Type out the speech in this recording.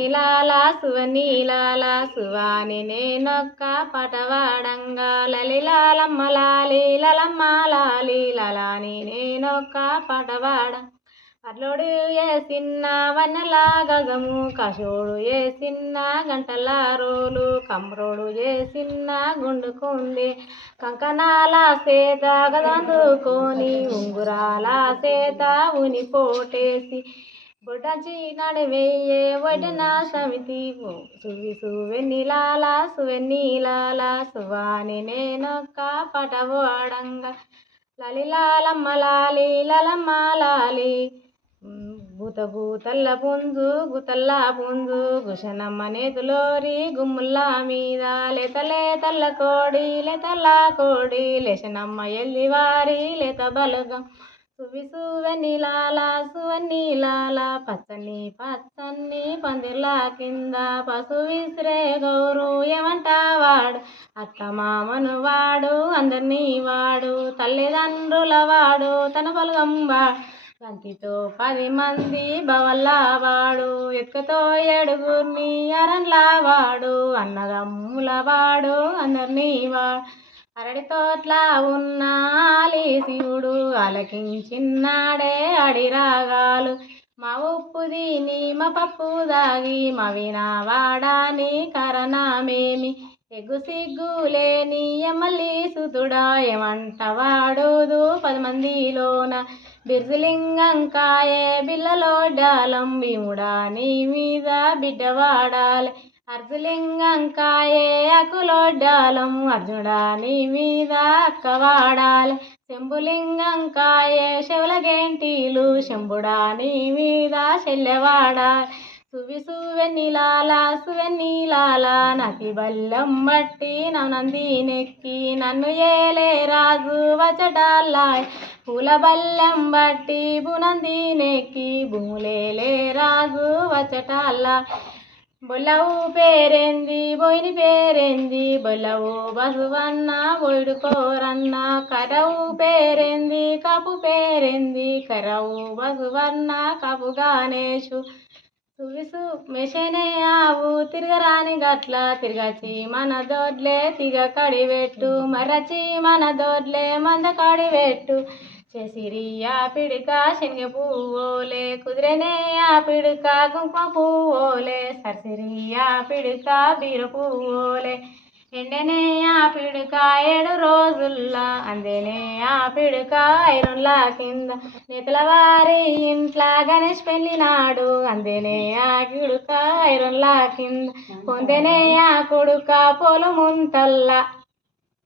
నీలాల సువ నీలాలా సువాని నేనొక్క పటవాడంగా. లలిలాలమ్మ లాలీలమ్మ లలమ్మ నేనొక్క పటవాడ. పర్లోడు ఏ సిన్న వనలా గగము కశోడు ఏ సిన్న గంటల రోలు కమ్రోడు ఏ సిన్న గుండుకుంది. కంకణాల సేత గదందుకొని ఉంగురాల సేత ఉని పోటేసి బొటాచి నడవేయే వడిన సమితి సువి సువెన్ని లాలా సువాని నేనొక్క పటవాడంగా లలిలాలమ్మ లాలి లలమ్మ లాలి. భూత భూతల్ల పుంజు గుతల్ల పుంజు గుషనమ్మ నేతులోరి గుమ్ముల్ల మీద. లేతలే తల్ల కోడి లేతల్ల కోడి లేచనమ్మ ఎల్లివారి లేత బలగం. సువి సువెన్నీలాల సువెన్నీలాల పచ్చని పచ్చని పందిర్ల కింద పశు విసిరే గౌరు ఏమంటావాడు అత్త మామను వాడు అందరినీ వాడు తల్లిదండ్రుల వాడు తన బలగంబా గంతితో పది మంది బవల్లా వాడు ఎత్తుకతో ఏడుగురిని అరన్లా వాడు అన్నదమ్ముల వాడు అందరినీ వాడు. అరడి తోట్ల ఉన్నాలి శివుడు. అలకించిన్నాడే అడిరాగాలు మా ఉప్పు దీని మా పప్పు దాగి మా వాడాని కరణమేమి. ఎగ్గు సిగ్గు లేని ఎమ్మల్లి సుతుడా ఏమంట వాడుదు పది మందిలోన. బిర్జులింగం కాయే బిల్లలో డాలం భీముడా నీ మీద బిడ్డ వాడాలి. అర్జులింగం కాయే అకులోడ్డాలం అర్జునుడా నీ మీద అక్క వాడాలి శంభులింగం కాయే శివులగేంటీలు శంభుడా నీ మీద శల్యవాడాలి సువి సువెన్నిలాల సువెన్నీలాల నతి బల్లం బట్టి నవనంది నెక్కి నన్ను ఏలే రాజు వచటాల్లాయ్. పూల బల్లం బట్టి బునంది నెక్కి భూములేలే రాజు వచటాల్లా బొల్లవు పేరేంది బోయిని పేరేంది? బొల్లవు బసువన్న బొయిడు కోరన్న కరవు పేరేంది కపు పేరేంది? కరవు బసువన్న కపు గణేషు సువిసు మెషనే ఆవు తిరగరాని గట్ల తిరగచి మన దొడ్లే తిగ కడివెట్టు. మరచి మన దొడ్లే మంద కడివెట్టు. చేసిరియా పిడిక శనగ పువ్వులే కుదిరనే ఆ పిడిక కుంకుమ పువ్వులే సరిసిరియా పిడిక బీర పువ్వులే. ఎండనే ఆ పిడిక ఏడు రోజుల్లా అందేనే ఆ పిడుక ఐరన్ల కింద. నేతల వారి ఇంట్లో గణేష్ పెళ్ళి నాడు అందేనే ఆ పిడుక ఐరన్ల కింద. పొందేనే ఆ కొడుక పొలు ముంతల్లా